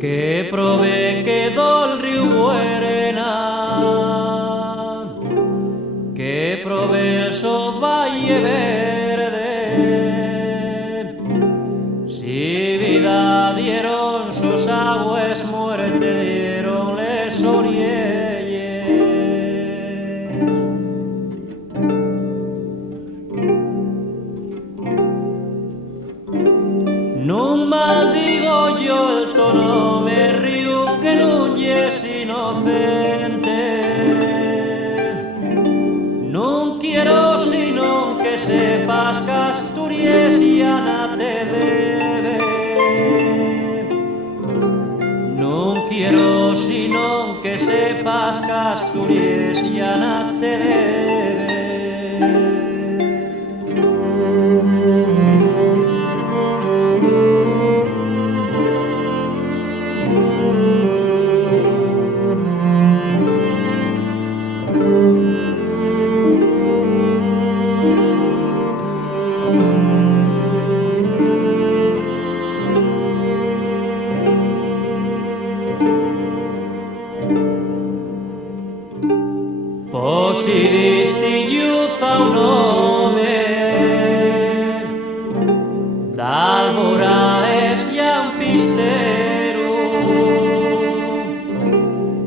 Que prové quedó el río Buerena, que prové el so valle verde. Si vida dieron sus aguas, muerte dieron les orielles. No maldigo yo el tono, me río que no es inocente. No quiero sino que sepas que Asturias ya no te debe. No quiero sino que sepas que Asturias ya no te debe. Posidisti iuza un home d'Albora es llampistero,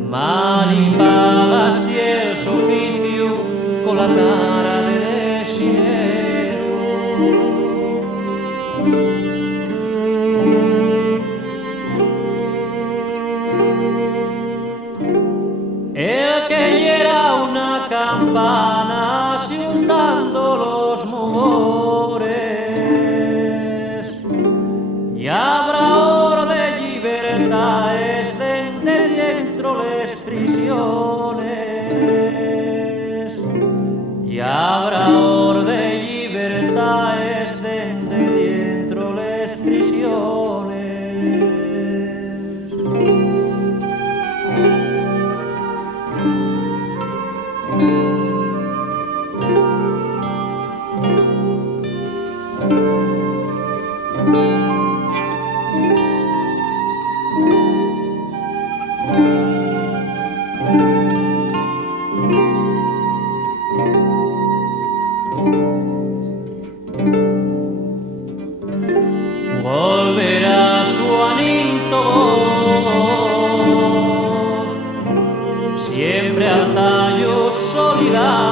mal y pagaste el oficio con la cara de desinero. El que era una campana juntando los mugores, y habrá hora de libertades de dentro les prisiones, y habrá hora de libertades de dentro les prisiones. Volverá su aninto voz, siempre al tallo solidario.